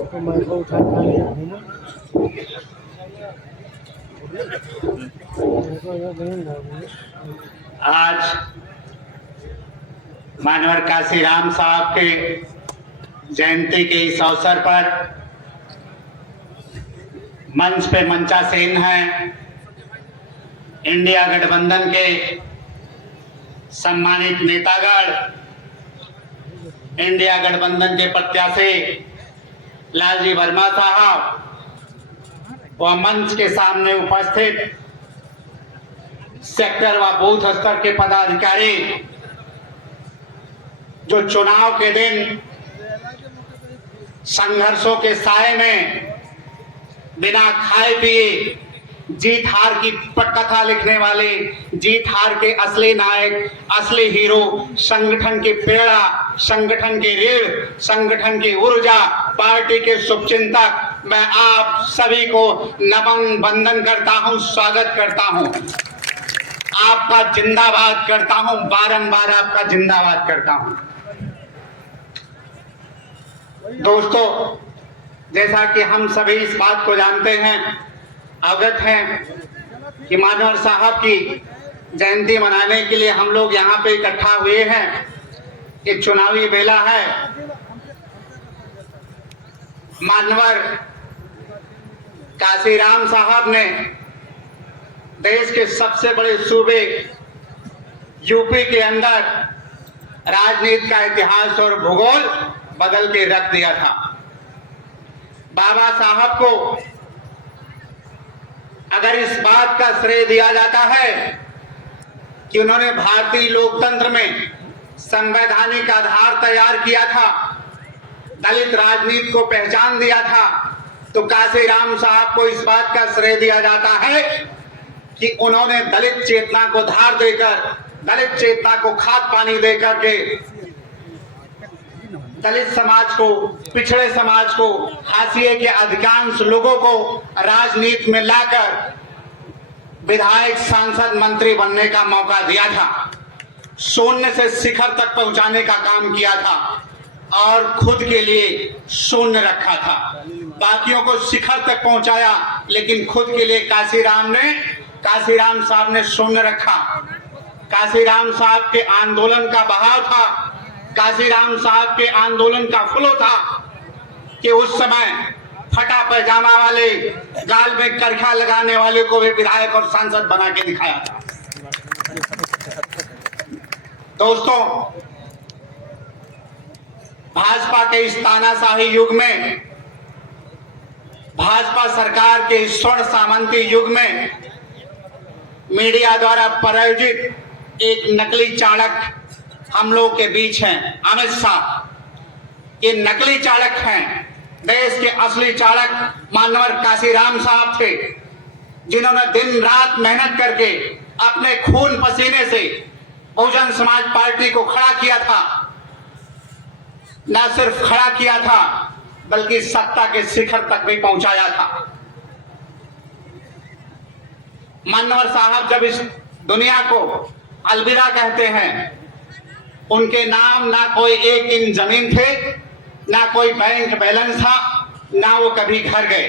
आज मानवर काशीराम साहब के जयंती के इस अवसर पर मंच पे मंचासीन हैं इंडिया गठबंधन के सम्मानित नेतागण, इंडिया गठबंधन के प्रत्याशी लालजी वर्मा साहब व मंच के सामने उपस्थित सेक्टर व बूथ स्तर के पदाधिकारी जो चुनाव के दिन संघर्षों के साए में बिना खाए पिए जीत हार की पटकथा लिखने वाले, जीत हार के असली नायक, असली हीरो, संगठन के प्रेरणा, संगठन की रीढ़, संगठन की ऊर्जा, पार्टी के शुभचिंतक, मैं आप सभी को नमन वंदन करता हूं, स्वागत करता हूं, आपका जिंदाबाद करता हूं, बारंबार आपका जिंदाबाद करता हूं। दोस्तों, जैसा कि हम सभी इस बात को जानते हैं, अवगत हैं कि मानवर साहब की जयंती मनाने के लिए हम लोग यहाँ पे इकट्ठा हुए हैं। एक चुनावी बेला है। मानवर काशीराम साहब ने देश के सबसे बड़े सूबे यूपी के अंदर राजनीति का इतिहास और भूगोल बदल के रख दिया था। बाबा साहब को अगर इस बात का श्रेय दिया जाता है कि उन्होंने भारतीय लोकतंत्र में संवैधानिक आधार तैयार किया था, दलित राजनीति को पहचान दिया था, तो काशीराम साहब को इस बात का श्रेय दिया जाता है कि उन्होंने दलित चेतना को धार देकर, दलित चेतना को खाद पानी देकर के दलित समाज को, पिछड़े समाज को, हाशिए के अधिकांश लोगों को राजनीति में लाकर विधायक, सांसद, मंत्री बनने का मौका दिया था। शून्य से शिखर तक पहुंचाने का काम किया था और खुद के लिए शून्य रखा था। बाकियों को शिखर तक पहुंचाया, लेकिन खुद के लिए काशीराम साहब ने शून्य रखा। काशीराम साहब के आंदोलन का बहाव था, काशीराम साहब के आंदोलन का फ्लो था कि उस समय फटा पैजामा वाले, गाल में करखा लगाने वाले को भी विधायक और सांसद बना के दिखाया था। दोस्तों, भाजपा के इस तानाशाही युग में, भाजपा सरकार के इस स्वर्ण सामंती युग में मीडिया द्वारा प्रायोजित एक नकली चाणक हम लोग के बीच हैं, अमित शाह। ये नकली चाणक हैं। देश के असली चाणक मानवर काशीराम साहब थे, जिन्होंने दिन रात मेहनत करके अपने खून पसीने से बहुजन समाज पार्टी को खड़ा किया था। न सिर्फ खड़ा किया था, बल्कि सत्ता के शिखर तक भी पहुंचाया था। मानवर साहब जब इस दुनिया को अलविदा कहते हैं, उनके नाम ना कोई एक इंच जमीन थे, ना कोई बैंक बैलेंस था, ना वो कभी घर गए।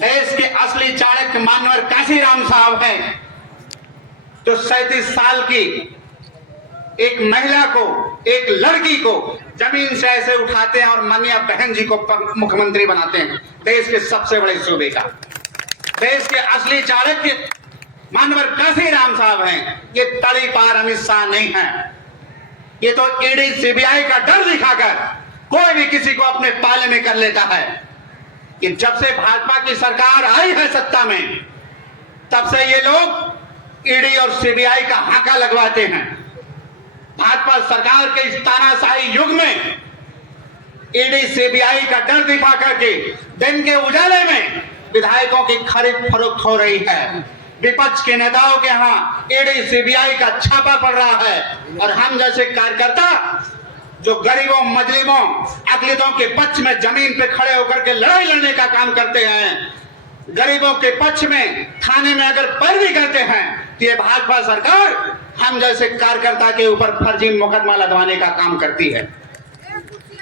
देश के असली चाणक्य मानवर काशीराम साहब हैं, जो 37 साल की एक महिला को, एक लड़की को जमीन से ऐसे उठाते हैं और मनिया बहन जी को मुख्यमंत्री बनाते हैं देश के सबसे बड़े सूबे का। देश के असली चाणक्य मानवर काशीराम साहब हैं। ये तड़ी पार अमित शाह नहीं है। ये तो ईडी, सीबीआई का डर दिखाकर कोई भी किसी को अपने पाले में कर लेता है। कि जब से भाजपा की सरकार आई है सत्ता में, तब से ये लोग ईडी और सीबीआई का हाका लगवाते हैं। भाजपा सरकार के इस तानाशाही युग में ईडी, सीबीआई का डर दिखा करके दिन के उजाले में विधायकों की खरीद फरोख्त हो रही है। विपक्ष के नेताओं के यहाँ ईडी, सीबीआई का छापा पड़ रहा है, और हम जैसे कार्यकर्ता जो गरीबों, मजलिमों, अकलितों के पक्ष में जमीन पे खड़े होकर के लड़ाई लड़ने का काम करते हैं, गरीबों के पक्ष में थाने में अगर पैरवी करते हैं, तो ये भाजपा सरकार हम जैसे कार्यकर्ता के ऊपर फर्जी मुकदमा लदवाने का काम करती है।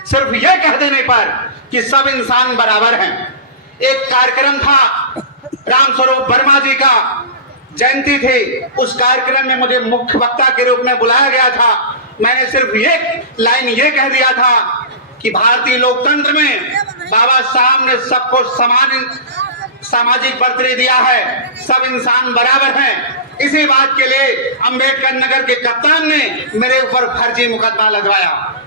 सिर्फ यह कह देने पर कि सब इंसान बराबर हैं। एक कार्यक्रम था रामस्वरूप वर्मा जी का जयंती थी, उस कार्यक्रम में मुझे मुख्य वक्ता के रूप में बुलाया गया था। मैंने सिर्फ एक लाइन ये कह दिया था कि भारतीय लोकतंत्र में बाबा साहब ने सबको समान सामाजिक बर्तरी दिया है, सब इंसान बराबर हैं। इसी बात के लिए अंबेडकर नगर के कप्तान ने मेरे ऊपर फर्जी मुकदमा लगवाया।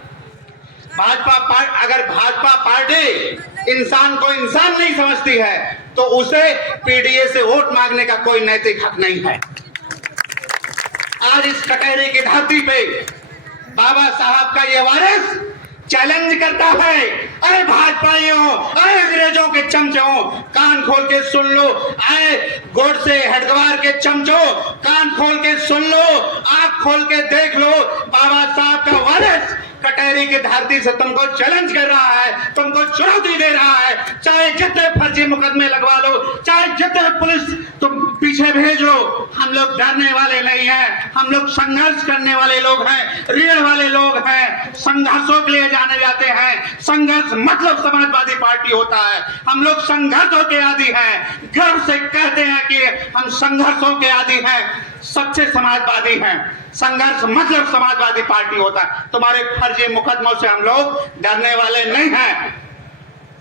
अगर भाजपा पार्टी इंसान को इंसान नहीं समझती है तो उसे पीडीए से वोट मांगने का कोई नैतिक हक नहीं है। आज इस कटहरे की धरती पे बाबा साहब का ये वारिस चैलेंज करता है, अरे भाजपाइयों, अरे अंग्रेजों के चमचों, कान खोल के सुन लो, अरे गोडसे हेडगवार के चमचों, कान खोल के सुन लो, आंख खोल के देख लो, बाबा साहब का वारिस कटहरी की धरती से तुमको चैलेंज कर रहा है, तुमको चुनौती दे रहा है। चाहे जितने फर्जी मुकदमे लगवा लो, चाहे जितने पुलिस तुम पीछे भेजो, हम लोग डरने वाले नहीं हैं। हम लोग संघर्ष करने वाले लोग हैं, रीढ़ वाले लोग हैं, संघर्षों के लिए जाने जाते हैं। संघर्ष मतलब समाजवादी पार्टी होता है। हम लोग संघर्षों के आदी हैं, गर्व से कहते हैं कि हम संघर्षों के आदी हैं, सच्चे समाजवादी हैं। संघर्ष मतलब समाजवादी पार्टी होता है। तुम्हारे फर्जी मुकदमों से हम लोग डरने वाले नहीं हैं।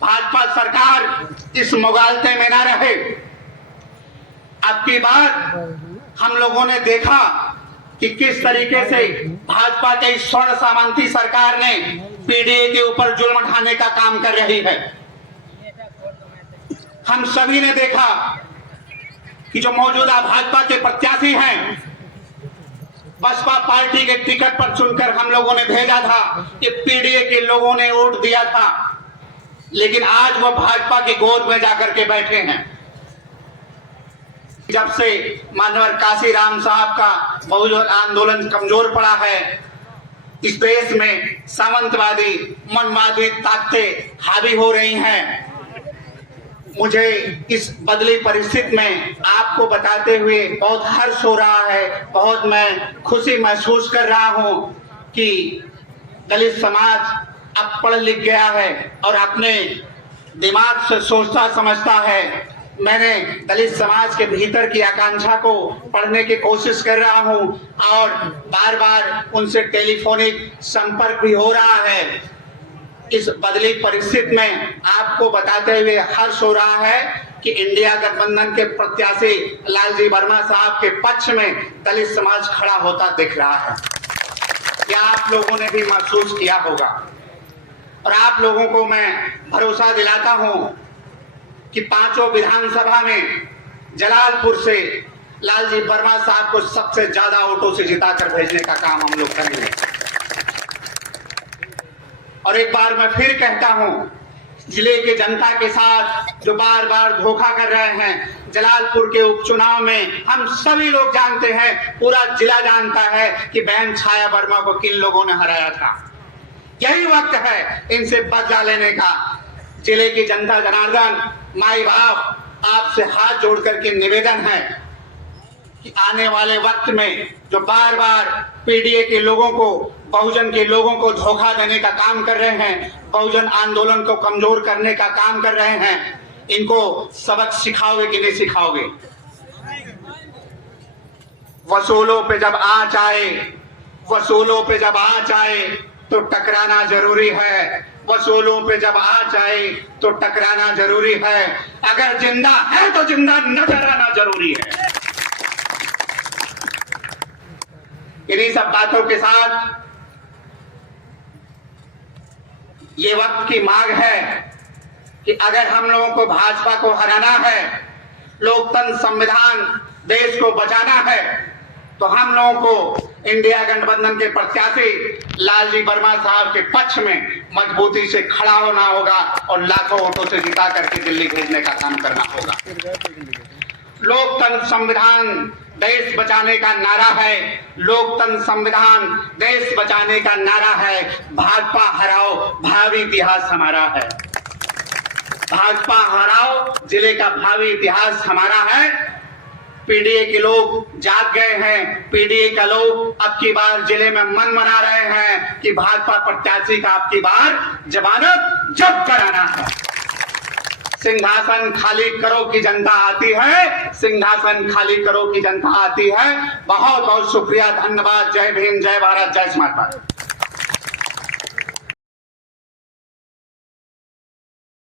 भाजपा सरकार इस मुगालते में ना रहे। अब की बार हम लोगों ने देखा कि किस तरीके से भाजपा के स्वर्ण सामंती सरकार ने पीडीए के ऊपर जुल्म ढाने का काम कर रही है। हम सभी ने देखा कि जो मौजूदा भाजपा के प्रत्याशी हैं, बसपा पार्टी के टिकट पर चुनकर हम लोगों ने भेजा था कि पीडीए के लोगों ने वोट दिया था, लेकिन आज वो भाजपा की गोद में जाकर के बैठे हैं। जब से मानवर काशीराम साहब का बहुजन आंदोलन कमजोर पड़ा है, इस देश में सामंतवादी मनवादी ताकतें हावी हो रही हैं। मुझे इस बदली परिस्थिति में आपको बताते हुए बहुत हर्ष हो रहा है, बहुत मैं खुशी महसूस कर रहा हूं कि दलित समाज अब पढ़ लिख गया है और अपने दिमाग से सोचता समझता है। मैंने दलित समाज के भीतर की आकांक्षा को पढ़ने की कोशिश कर रहा हूं और बार बार उनसे टेलीफोनिक संपर्क भी हो रहा है। इस बदली परिस्थिति में आपको बताते हुए हर्ष हो रहा है कि इंडिया गठबंधन के प्रत्याशी लालजी वर्मा साहब के पक्ष में दलित समाज खड़ा होता दिख रहा है। यह आप लोगों ने भी महसूस किया होगा और आप लोगों को मैं भरोसा दिलाता हूं कि पांचों विधानसभा में जलालपुर से लालजी वर्मा साहब को सबसे ज्यादा वोटों से जिताकर भेजने का काम हम लोग करेंगे। और एक बार मैं फिर कहता हूं, जिले के जनता के साथ जो बार बार धोखा कर रहे हैं, जलालपुर के उपचुनाव में हम सभी लोग जानते हैं, पूरा जिला जानता है कि बहन छाया वर्मा को किन लोगों ने हराया था। यही वक्त है इनसे बदला लेने का। जिले की जनता जनार्दन, माई बाप, आपसे हाथ जोड़ करके निवेदन है कि आने वाले वक्त में जो बार बार पीडीए के लोगों को, बहुजन के लोगों को धोखा देने का काम कर रहे हैं, बहुजन आंदोलन को कमजोर करने का काम कर रहे हैं, इनको सबक सिखाओगे कि नहीं सिखाओगे? वसूलों पे जब आंच आए, वसूलों पे जब आंच आए तो टकराना जरूरी है। वसूलों पे जब आंच आए तो टकराना जरूरी है। अगर जिंदा है तो जिंदा नजर आना जरूरी है। इन्हीं सब बातों के साथ ये वक्त की मांग है कि अगर हम लोगों को भाजपा को हराना है, लोकतंत्र संविधान देश को बचाना है, तो हम लोगों को इंडिया गठबंधन के प्रत्याशी लालजी वर्मा साहब के पक्ष में मजबूती से खड़ा होना होगा और लाखों वोटों से जिता करके दिल्ली भेजने का काम करना होगा। लोकतंत्र संविधान देश बचाने का नारा है। लोकतंत्र संविधान देश बचाने का नारा है। भाजपा हराओ, भावी इतिहास हमारा है। भाजपा हराओ, जिले का भावी इतिहास हमारा है। पीडीए के लोग जाग गए हैं। पीडीए का लोग अब की बार जिले में मन मना रहे हैं कि भाजपा प्रत्याशी का अब की बार जमानत जब्त कराना है। सिंहासन खाली करो की जनता आती है, सिंहासन खाली करो की जनता आती है। बहुत बहुत शुक्रिया, धन्यवाद। जय भीम, जय भारत, जय स्मार्ट भारत।